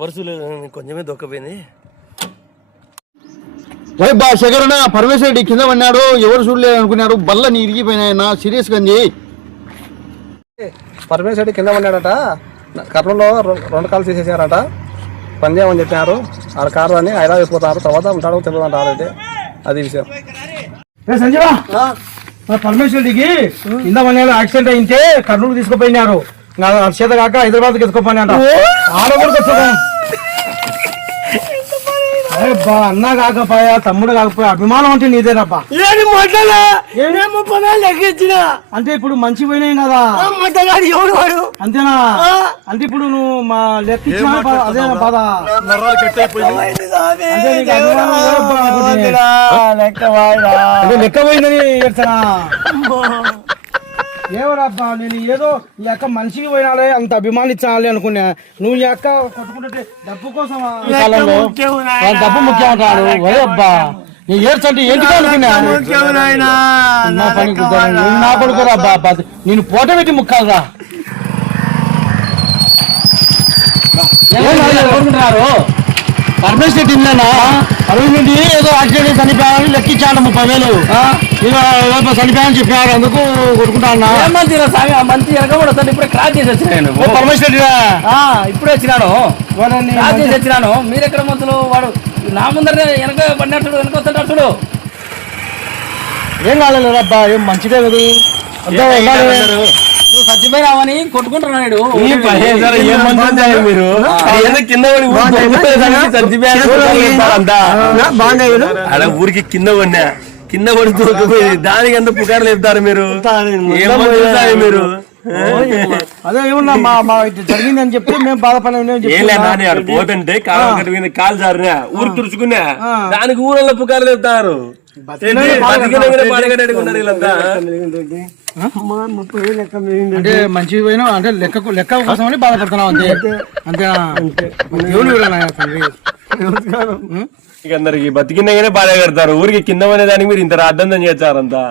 ఎవరు చూడలేదు, కొంచెమే దొక్కపోయింది. బా శేఖరణ పరమేశ్వర రెడ్డి కింద పడినాడు, ఎవరు చూడలేదు అనుకున్నారు. బల్ల నీ ఇరిగిపోయినా సీరియస్గా అంది. పరమేశ్వర రెడ్డి కింద పడినాడట. కర్నూలులో 2 కాలు తీసేసారట. పని చేయమని చెప్పినారు. ఆడ కారు అని హైదరాబాద్ వెళ్ళిపోతారు. తర్వాత ఉంటాడో తెలియదు అంటారు. అయితే అది విషయం. సంజీవా, పరమేశ్వర రెడ్డికి కింద పడినాడు, యాక్సిడెంట్ అయితే కర్నూలు తీసుకుపోయినారు. చేత కాక హైదరాబాద్ తీసుకుపోయినాడు. ఆడ కూడా బా అన్న కాకపోయా, తమ్ముడు కాకపోయా, అభిమానం అంటే నీదేనబ్బా. అంటే ఇప్పుడు మంచి పోయినాయి కదా, అంతేనా? అంటే ఇప్పుడు నువ్వు మా లెక్కించిన అదేనా బాధ? లెక్క పోయిందని ఏడ్చనా? ఏమరబ్బా, నేను ఏదో ఈ అక్క మనిషికి పోయినాడే అంత అభిమానించాలి అనుకున్నా. నువ్వు ఈ అక్క కొట్టుకుంటే డబ్బు కోసం డబ్బు ముఖ్యం అంటాడు. అబ్బా నీ ఏడ్చంటే ఏంటి అనుకున్నా? నా కొడుకు అబ్బా, నేను పోట పెట్టి ముక్కాలరా. పరమేశ్వర రెడ్డి రెడ్డి ఏదో యాక్సిడెంట్ చనిపోయారని లెక్కించాడు 30,000 చనిపోయారని చెప్పారు. అందుకు కొట్టుకుంటా మంచి వెనకబడి ఇప్పుడే క్రాస్ చేసి వచ్చినాను. పరమేశ్వర రెడ్డి ఇప్పుడే వచ్చినాను, క్రాస్ చేసి వచ్చినాను. మీరు ఎక్కడ మొదలు వాడు నా ముందర వెనక పడినట్టు వెనక వస్తుంటాడు చూడు. ఏం కాలేదబ్బా, ఏం మంచిదే కదా. నువ్వు సత్యమైనావని కొట్టుకుంటున్నాడు. మీరు అలా ఊరికి కింద పడినా, కింద పడి దానికి ఎంత పుకారు లేపుతారు మీరు. మీరు అదే ఏమన్నా మా జరిగిందని చెప్పి మేము బాధపడినా పోతుంటే కాలు జారినా ఊరు తుడుచుకున్నా, దానికి ఊరల్లో పుకారు లేపుతారు. అంటే మంచి పోయినా అంటే లెక్క కోసమని బాధపడుతున్నావు అంతే. అంతేనా? అందరికి బతికినాగానే బాధ కడతారు. ఊరికి కింద పడే దానికి మీరు ఇంత రాద్దంతం చేస్తారంతా.